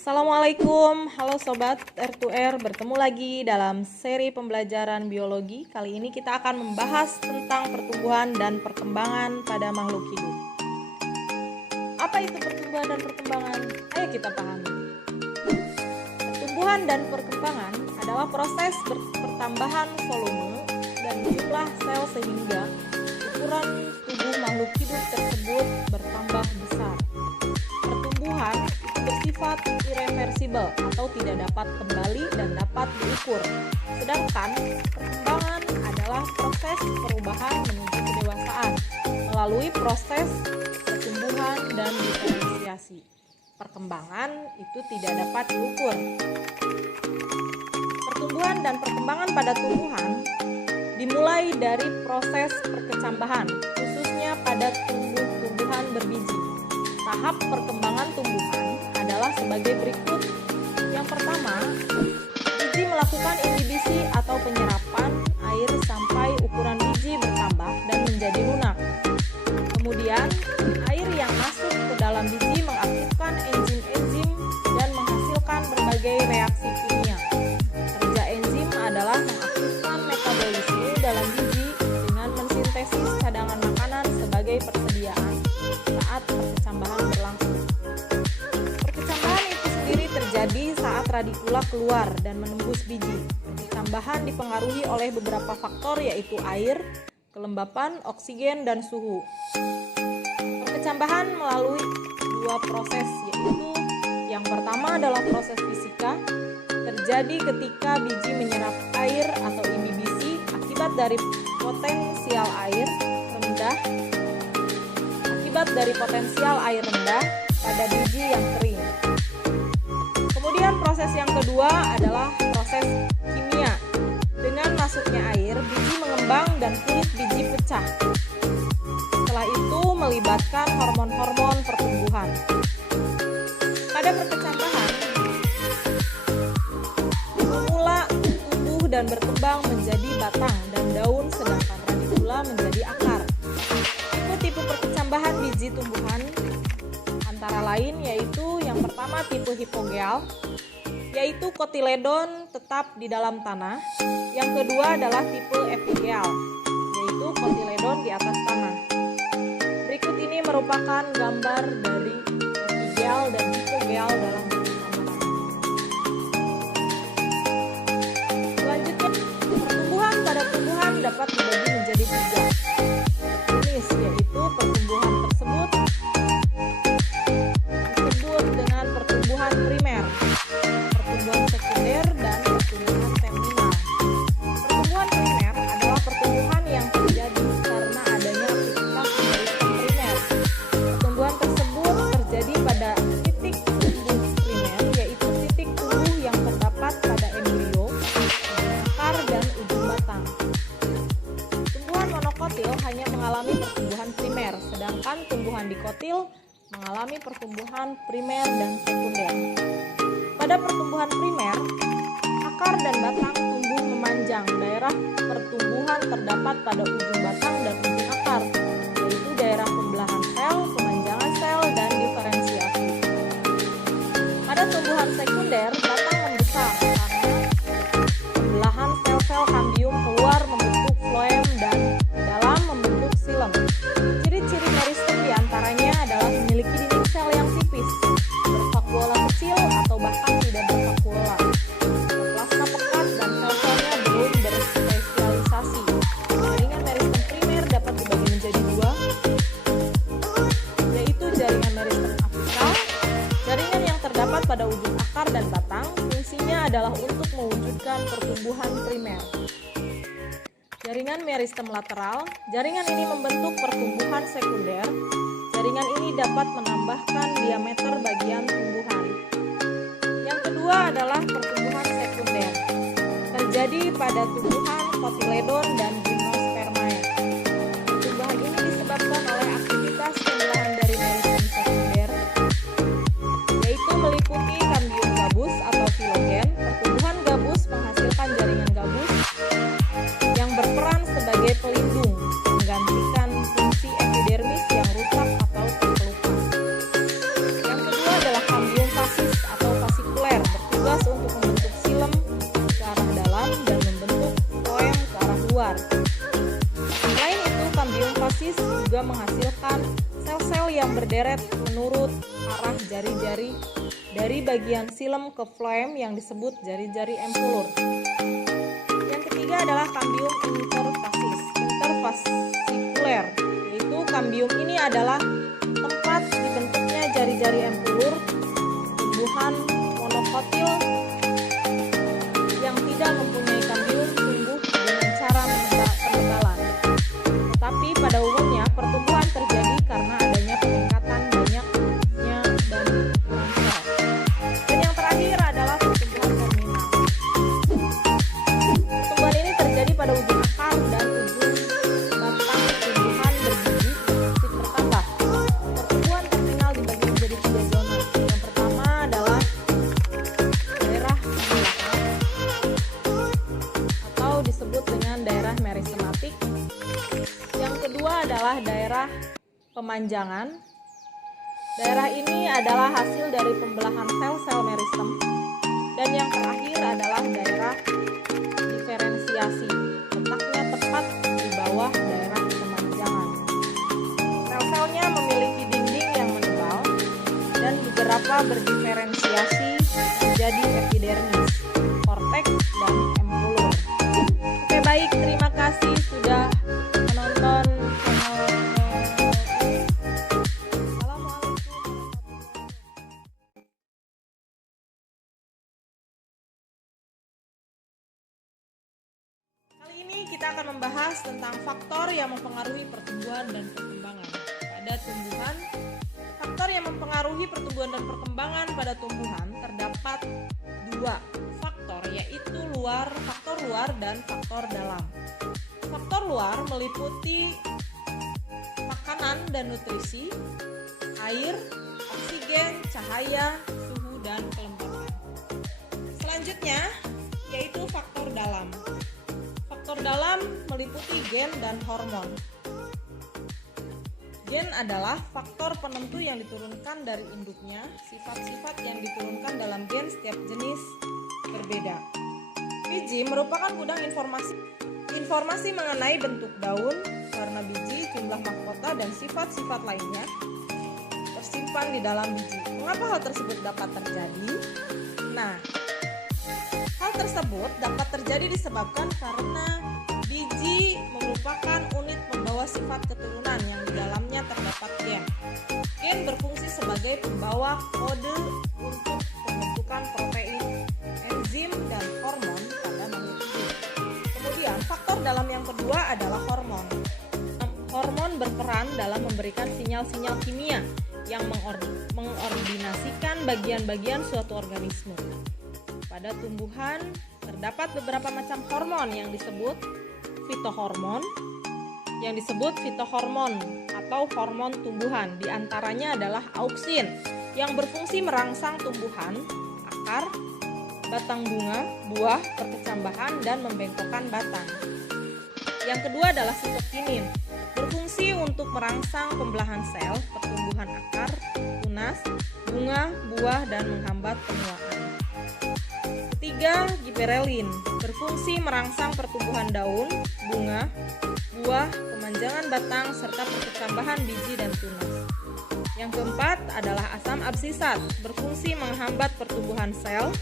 Assalamualaikum, halo Sobat R2R, bertemu lagi dalam seri pembelajaran biologi. Kali ini kita akan membahas tentang pertumbuhan dan perkembangan pada makhluk hidup. Apa itu pertumbuhan dan perkembangan? Ayo kita pahami. Pertumbuhan dan perkembangan adalah proses pertambahan volume dan jumlah sel sehingga ukuran tubuh makhluk hidup tersebut bertambah besar. Pertumbuhan bersifat irreversibel atau tidak dapat kembali dan dapat diukur. Sedangkan perkembangan adalah proses perubahan menuju kedewasaan melalui proses pertumbuhan dan diferensiasi. Perkembangan itu tidak dapat diukur. Pertumbuhan dan perkembangan pada tumbuhan dimulai dari proses perkecambahan, khususnya pada tumbuh-tumbuhan berbiji. Tahap perkembangan tumbuhan adalah sebagai berikut. Yang pertama, biji melakukan inhibisi atau penyerapan air sampai ukuran biji bertambah dan menjadi lunak. Kemudian, air yang masuk ke dalam biji mengaktifkan enzim-enzim dan menghasilkan berbagai reaksi kimia. Kerja enzim adalah mengaktifkan metabolisme dalam biji dengan mensintesis cadangan makanan sebagai persediaan saat perkecambahan berlangsung. Perkecambahan itu sendiri terjadi saat radikula keluar dan menembus biji. Perkecambahan dipengaruhi oleh beberapa faktor yaitu air, kelembapan, oksigen, dan suhu. Perkecambahan melalui dua proses, yaitu yang pertama adalah proses fisika, terjadi ketika biji menyerap air atau inhibisi akibat dari potensial air rendah pada biji yang kering. Kemudian proses yang kedua adalah proses kimia. Dengan masuknya air, biji mengembang dan kulit biji pecah. Setelah itu melibatkan hormon-hormon pertumbuhan. Pada perkecambahan, semula tumbuh dan berkembang menjadi batang dan daun, sedangkan radikula menjadi akar. Tipe perkecambahan biji tumbuhan antara lain yaitu yang pertama tipe hipogeal, yaitu kotiledon tetap di dalam tanah. Yang kedua adalah tipe epigeal, yaitu kotiledon di atas tanah. Berikut ini merupakan gambar dari epigeal dan hipogeal dalam perkecambahan. Selanjutnya, pertumbuhan pada tumbuhan dapat dibagi menjadi tiga jenis, yaitu pertumbuhan tersebut disebut dengan pertumbuhan primer, pertumbuhan sekunder, dan pertumbuhan terminal. Pertumbuhan primer adalah pertumbuhan yang terjadi karena adanya aktivitas meristem primer. Pertumbuhan tersebut terjadi pada titik tumbuh primer, yaitu titik tumbuh yang terdapat pada embrio, akar, dan ujung batang. Tumbuhan monokotil hanya mengalami pertumbuhan primer, sedangkan tumbuhan dikotil mengalami pertumbuhan primer dan sekunder. Pada pertumbuhan primer, akar dan batang tumbuh memanjang. Daerah pertumbuhan terdapat pada ujung batang dan ujung akar, yaitu daerah pembelahan sel, pemanjangan sel, dan diferensiasi. Pada tumbuhan sekunder, batang membesar karena pembelahan sel-sel kambium keluar membentuk floem dan dalam membentuk xilem. Ciri-ciri meristem diantaranya adalah memiliki dinding sel yang tipis, bervakuola kecil atau bahkan tidak bervakuola, plasma pekat, dan sel-selnya belum berspesialisasi. Jaringan meristem primer dapat dibagi menjadi dua, yaitu jaringan meristem apikal. Jaringan yang terdapat pada ujung akar dan batang fungsinya adalah untuk mewujudkan pertumbuhan primer. Jaringan meristem lateral, jaringan ini membentuk pertumbuhan sekunder. Jaringan ini dapat menambahkan diameter bagian tumbuhan. Yang kedua adalah pertumbuhan sekunder. Terjadi pada tumbuhan kotiledon dan gimnospermae. Pertumbuhan ini disebabkan oleh aktivitas pembelahan dari meristem sekunder, yaitu meliputi kambium gabus atau filogen. Pertumbuhan gabus menghasilkan jaringan gabus yang berperan sebagai pelindung, menggantikan fungsi epidermis yang rusak atau terkelupas. Yang kedua adalah kambium fasis atau berderet menurut arah jari-jari dari bagian silem ke floem yang disebut jari-jari empulur. Yang ketiga adalah kambium interfasikuler, yaitu kambium ini adalah tempat dibentuknya jari-jari empulur tumbuhan monokotil yang tidak mempunyai kambium tumbuh dengan cara penebalan. Tetapi pada umumnya pertumbuhan terjadi karena adanya peningkatan banyaknya dan ukuran sel. Dan yang terakhir adalah pertumbuhan terminal. Pertumbuhan ini terjadi pada ujung akar dan ujung batang tumbuhan berbiji aktif bertambah. Pertumbuhan terminal dibagi menjadi 3 zona. Yang pertama adalah daerah belakang atau disebut dengan daerah merisematik. Yang kedua adalah daerah pemanjangan. Daerah ini adalah hasil dari pembelahan sel-sel meristem. Dan yang terakhir adalah daerah diferensiasi. Letaknya tepat di bawah daerah pemanjangan. Sel-selnya memiliki dinding yang menebal dan beberapa berdiferensiasi menjadi epidermis, korteks, dan empulur. Oke, baik, terima kasih sudah menonton channel ini. Assalamualaikum warahmatullahi wabarakatuh. Kali ini kita akan membahas tentang faktor yang mempengaruhi pertumbuhan dan perkembangan pada tumbuhan. Faktor yang mempengaruhi pertumbuhan dan perkembangan pada tumbuhan terdapat 2 faktor, yaitu faktor luar dan faktor dalam. Faktor luar meliputi makanan dan nutrisi, air, oksigen, cahaya, suhu, dan kelembapan. Selanjutnya yaitu faktor dalam. Faktor dalam meliputi gen dan hormon. Gen adalah faktor penentu yang diturunkan dari induknya. Sifat-sifat yang diturunkan dalam gen setiap jenis berbeda. Biji merupakan gudang informasi mengenai bentuk daun, warna biji, jumlah mahkota, dan sifat-sifat lainnya tersimpan di dalam biji. Mengapa hal tersebut dapat terjadi? Nah, hal tersebut dapat terjadi disebabkan karena biji merupakan unit pembawa sifat keturunan yang di dalamnya terdapat gen. Gen berfungsi sebagai pembawa kode untuk pembentukan protein, enzim, dan hormon pada makhluk hidup. Kemudian faktor dalam yang kedua adalah hormon. Hormon berperan dalam memberikan sinyal-sinyal kimia yang mengordinasikan bagian-bagian suatu organisme. Pada tumbuhan terdapat beberapa macam hormon yang disebut fitohormon atau hormon tumbuhan. Di antaranya adalah auksin yang berfungsi merangsang tumbuhan, akar, batang bunga, buah, perkecambahan, dan membengkokkan batang. Yang kedua adalah sitokinin, berfungsi untuk merangsang pembelahan sel, pertumbuhan akar, tunas, bunga, buah, dan menghambat penuaan. Ketiga, giberelin, berfungsi merangsang pertumbuhan daun, bunga, buah, pemanjangan batang, serta perkecambahan biji dan tunas. Yang keempat adalah asam absisat, berfungsi menghambat pertumbuhan sel,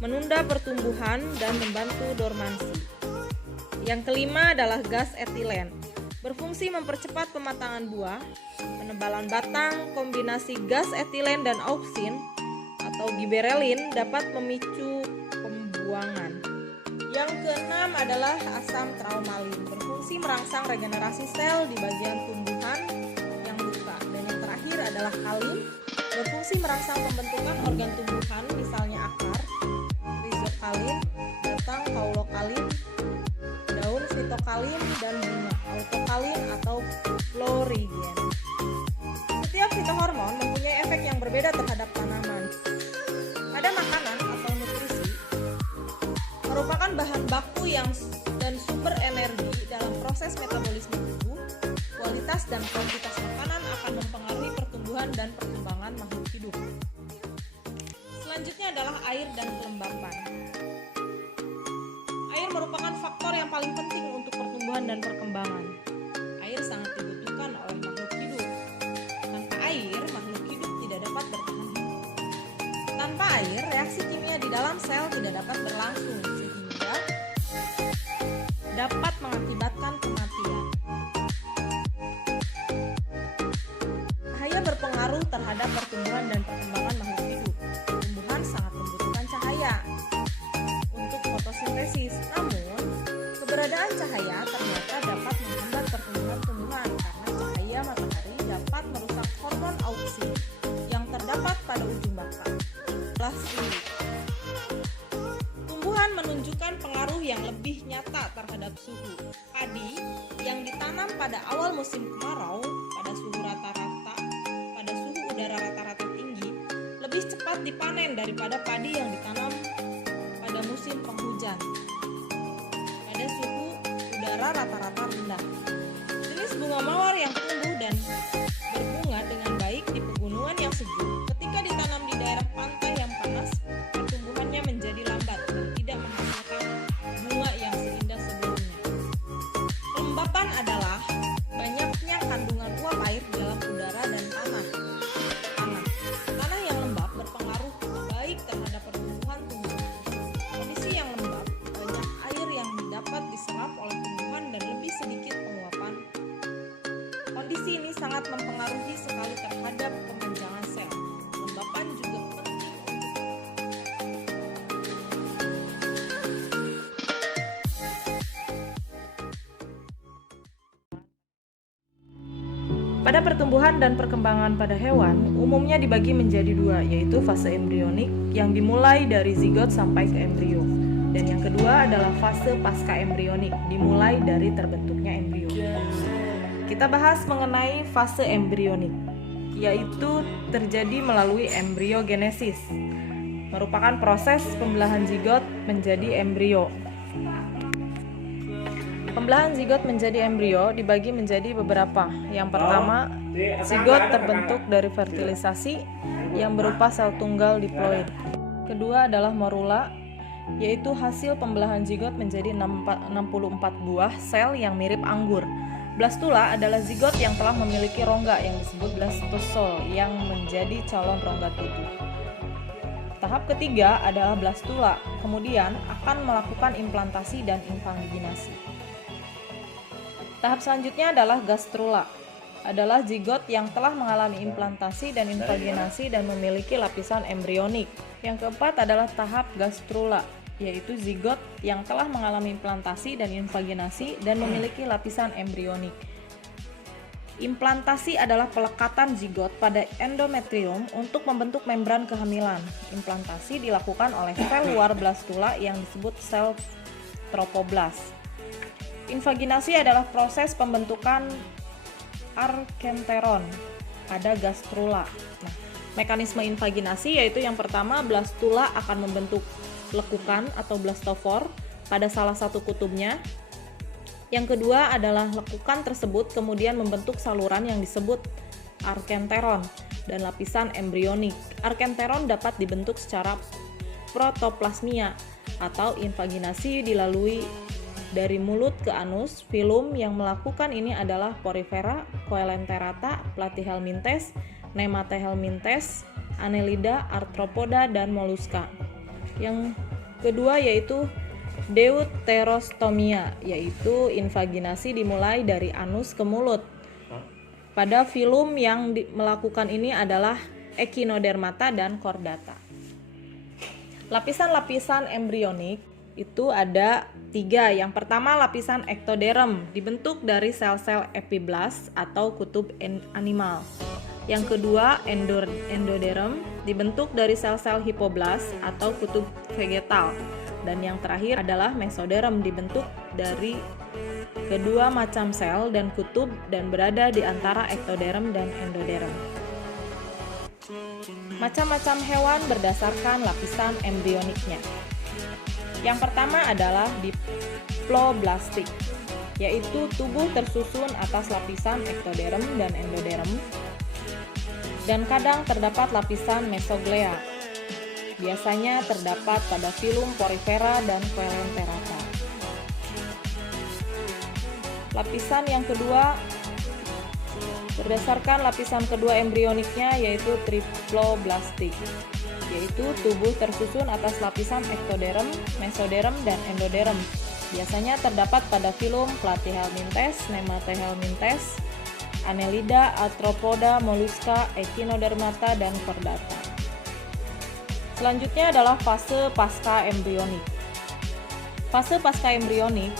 menunda pertumbuhan, dan membantu dormansi. Yang kelima adalah gas etilen, berfungsi mempercepat pematangan buah, penebalan batang. Kombinasi gas etilen dan auksin atau giberelin dapat memicu pembuangan. Yang keenam adalah asam traumalin, berfungsi merangsang regenerasi sel di bagian tumbuhan yang luka. Dan yang terakhir adalah kalin, berfungsi merangsang pembentukan organ tumbuhan, misalnya akar, rizokalin, batang, kaulokalin, daun, fitokalin, dan bunga, autokalin atau florigen. Setiap fitohormon mempunyai efek yang berbeda terhadap tanaman. Pada makanan atau nutrisi merupakan bahan baku dan sumber energi dalam proses metabolisme tubuh. Kualitas dan kuantitas makanan akan mempengaruhi pertumbuhan dan perkembangan makhluk hidup. Selanjutnya adalah air dan kelembapan. Air merupakan faktor yang paling penting untuk pertumbuhan dan perkembangan. Air sangat dibutuhkan oleh makhluk hidup. Tanpa air, air, reaksi kimia di dalam sel tidak dapat berlangsung sehingga dapat mengakibatkan kematian. Cahaya berpengaruh terhadap pertumbuhan dan perkembangan makhluk hidup. Tumbuhan sangat membutuhkan cahaya untuk fotosintesis. Namun, keberadaan cahaya ternyata dapat menghambat pertumbuhan tumbuhan karena cahaya matahari dapat merusak hormon auxin yang terdapat pada ujung bakal. Tumbuhan menunjukkan pengaruh yang lebih nyata terhadap suhu. Padi yang ditanam pada awal musim kemarau pada suhu udara rata-rata tinggi lebih cepat dipanen daripada padi yang ditanam pada musim penghujan pada suhu udara rata-rata rendah. Jenis bunga mawar yang tumbuh dan berbunga dengan baik di pegunungan yang sejuk ketika ditanam di daerah pantai yang panas, pertumbuhannya menjadi lambat dan tidak menghasilkan bunga yang seindah sebelumnya. Kelembapan adalah banyaknya kandungan uap air dalam udara dan tanah. Tanah yang lembab berpengaruh baik terhadap pertumbuhan tumbuhan. Kondisi yang lembab, banyak air yang dapat diserap oleh tumbuhan dan lebih sedikit penguapan. Kondisi ini sangat mempengaruhi sekali terhadap kepanjangan sel. Kelembapan juga penting untuk pada pertumbuhan dan perkembangan pada hewan, umumnya dibagi menjadi dua, yaitu fase embrionik yang dimulai dari zigot sampai ke embrio. Dan yang kedua adalah fase pasca embrionik, dimulai dari terbentuknya embrio. Kita bahas mengenai fase embrionik, yaitu terjadi melalui embriogenesis, merupakan proses pembelahan zigot menjadi embrio. Pembelahan zigot menjadi embrio dibagi menjadi beberapa. Yang pertama, zigot terbentuk dari fertilisasi yang berupa sel tunggal diploid. Kedua adalah morula, yaitu hasil pembelahan zigot menjadi 64 buah sel yang mirip anggur. Blastula adalah zigot yang telah memiliki rongga yang disebut blastosol yang menjadi calon rongga tubuh. Tahap ketiga adalah blastula, kemudian akan melakukan implantasi dan invaginasi. Tahap selanjutnya adalah gastrula, adalah zigot yang telah mengalami implantasi dan invaginasi dan memiliki lapisan embrionik. Yang keempat adalah tahap gastrula, yaitu zigot yang telah mengalami implantasi dan invaginasi dan memiliki lapisan embrionik. Implantasi adalah pelekatan zigot pada endometrium untuk membentuk membran kehamilan. Implantasi dilakukan oleh sel luar blastula yang disebut sel tropoblast. Invaginasi adalah proses pembentukan arkenteron pada gastrula. Nah, mekanisme invaginasi yaitu yang pertama, blastula akan membentuk lekukan atau blastofor pada salah satu kutubnya. Yang kedua adalah lekukan tersebut kemudian membentuk saluran yang disebut arkenteron dan lapisan embrionik. Arkenteron dapat dibentuk secara protoplasmia atau invaginasi dilalui dari mulut ke anus. Filum yang melakukan ini adalah Porifera, Coelenterata, Platyhelminthes, Nematehelminthes, Annelida, Arthropoda, dan Mollusca. Yang kedua yaitu deuterostomia, yaitu invaginasi dimulai dari anus ke mulut. Pada filum yang melakukan ini adalah Echinodermata dan Chordata. Lapisan-lapisan embrionik itu ada 3. Yang pertama, lapisan ectoderm dibentuk dari sel-sel epiblast atau kutub animal. Yang kedua, endoderm dibentuk dari sel-sel hipoblast atau kutub vegetal. Dan yang terakhir adalah mesoderm dibentuk dari kedua macam sel dan kutub dan berada di antara ectoderm dan endoderm. Macam-macam hewan berdasarkan lapisan embrioniknya. Yang pertama adalah diploblastik, yaitu tubuh tersusun atas lapisan ectoderm dan endoderm, dan kadang terdapat lapisan mesoglea. Biasanya terdapat pada filum Porifera dan Coelenterata. Lapisan yang kedua berdasarkan lapisan kedua embrioniknya yaitu diploblastik, yaitu tubuh tersusun atas lapisan ektoderm, mesoderm, dan endoderm. Biasanya terdapat pada filum Platyhelminthes, Nemathelminthes, Annelida, Arthropoda, Mollusca, Echinodermata, dan Chordata. Selanjutnya adalah fase pasca embrionik. Fase pasca embrionik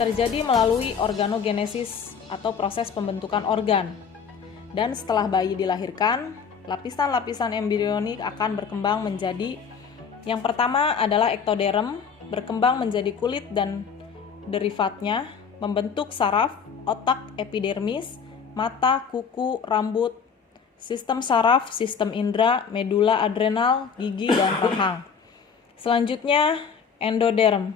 terjadi melalui organogenesis atau proses pembentukan organ. Dan setelah bayi dilahirkan, lapisan-lapisan embrionik akan berkembang menjadi yang pertama adalah ektoderm, berkembang menjadi kulit dan derivatnya, membentuk saraf, otak, epidermis, mata, kuku, rambut, sistem saraf, sistem indera, medula adrenal, gigi, dan rahang. Selanjutnya, endoderm.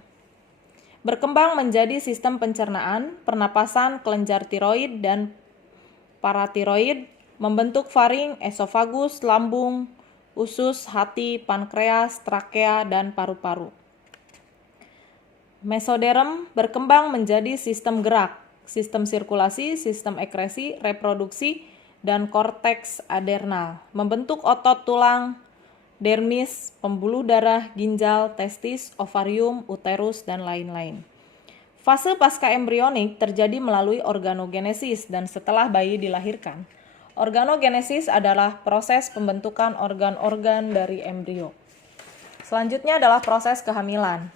Berkembang menjadi sistem pencernaan, pernapasan, kelenjar tiroid, dan paratiroid, membentuk faring, esofagus, lambung, usus, hati, pankreas, trakea, dan paru-paru. Mesoderm berkembang menjadi sistem gerak, sistem sirkulasi, sistem ekresi, reproduksi, dan korteks adrenal, membentuk otot tulang, dermis, pembuluh darah, ginjal, testis, ovarium, uterus, dan lain-lain. Fase pasca embrionik terjadi melalui organogenesis dan setelah bayi dilahirkan. Organogenesis adalah proses pembentukan organ-organ dari embrio. Selanjutnya adalah proses kehamilan.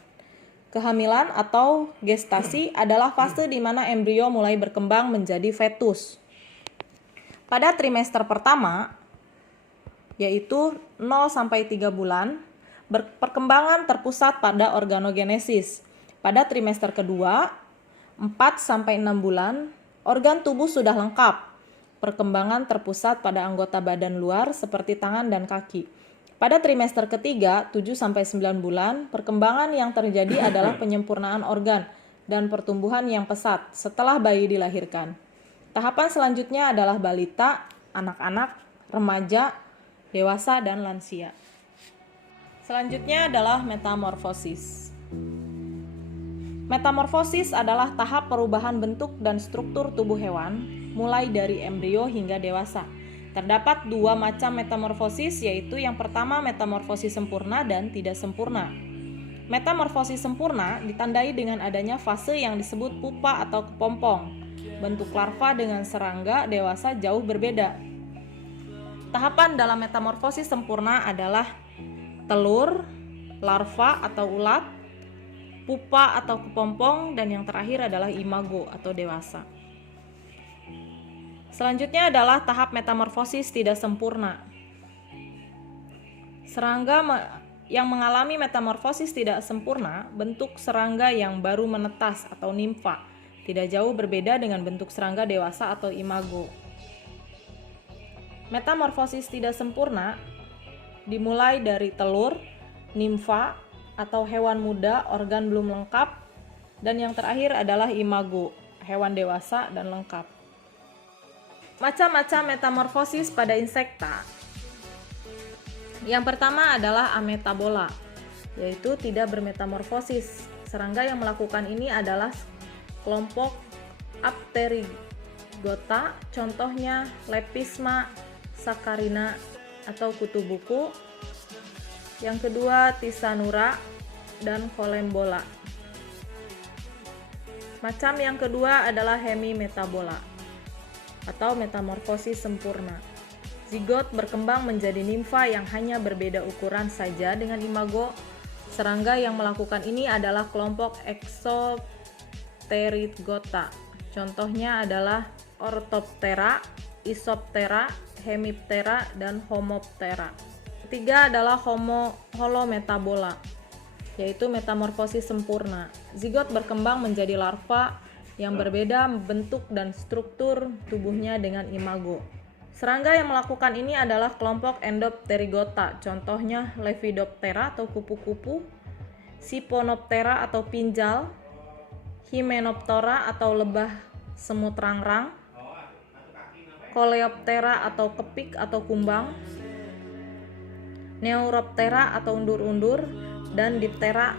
Kehamilan atau gestasi adalah fase di mana embrio mulai berkembang menjadi fetus. Pada trimester pertama, yaitu 0-3 bulan, perkembangan terpusat pada organogenesis. Pada trimester kedua, 4-6 bulan, organ tubuh sudah lengkap. Perkembangan terpusat pada anggota badan luar seperti tangan dan kaki. Pada trimester ketiga, 7-9 bulan, perkembangan yang terjadi adalah penyempurnaan organ dan pertumbuhan yang pesat setelah bayi dilahirkan. Tahapan selanjutnya adalah balita, anak-anak, remaja, dewasa, dan lansia. Selanjutnya adalah metamorfosis. Metamorfosis adalah tahap perubahan bentuk dan struktur tubuh hewan, mulai dari embrio hingga dewasa. Terdapat dua macam metamorfosis, yaitu yang pertama metamorfosis sempurna dan tidak sempurna. Metamorfosis sempurna ditandai dengan adanya fase yang disebut pupa atau kepompong. Bentuk larva dengan serangga dewasa jauh berbeda. Tahapan dalam metamorfosis sempurna adalah telur, larva atau ulat, pupa atau kepompong, dan yang terakhir adalah imago atau dewasa. Selanjutnya adalah tahap metamorfosis tidak sempurna. Serangga yang mengalami metamorfosis tidak sempurna, bentuk serangga yang baru menetas atau nimfa, tidak jauh berbeda dengan bentuk serangga dewasa atau imago. Metamorfosis tidak sempurna dimulai dari telur, nimfa, atau hewan muda, organ belum lengkap, dan yang terakhir adalah imago, hewan dewasa dan lengkap. Macam-macam metamorfosis pada insekta. Yang pertama adalah ametabola, yaitu tidak bermetamorfosis. Serangga yang melakukan ini adalah kelompok Apterygota, contohnya Lepisma saccharina atau kutu buku. Yang kedua Tisanura dan Colembola. Macam yang kedua adalah hemimetabola atau metamorfosis sempurna. Zigot berkembang menjadi nimfa yang hanya berbeda ukuran saja dengan imago. Serangga yang melakukan ini adalah kelompok Exopterygota. Contohnya adalah Orthoptera, Isoptera, Hemiptera, dan Homoptera. Ketiga adalah holometabola, yaitu metamorfosis sempurna. Zigot berkembang menjadi larva yang berbeda bentuk dan struktur tubuhnya dengan imago. Serangga yang melakukan ini adalah kelompok Endopterygota, contohnya Lepidoptera atau kupu-kupu, Siponoptera atau pinjal, Hymenoptera atau lebah semut rangrang, Coleoptera atau kepik atau kumbang, Neuroptera atau undur-undur, dan Diptera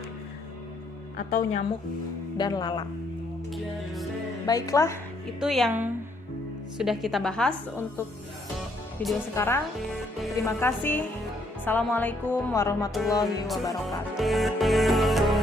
atau nyamuk dan lalat. Baiklah, itu yang sudah kita bahas untuk video sekarang. Terima kasih. Assalamualaikum warahmatullahi wabarakatuh.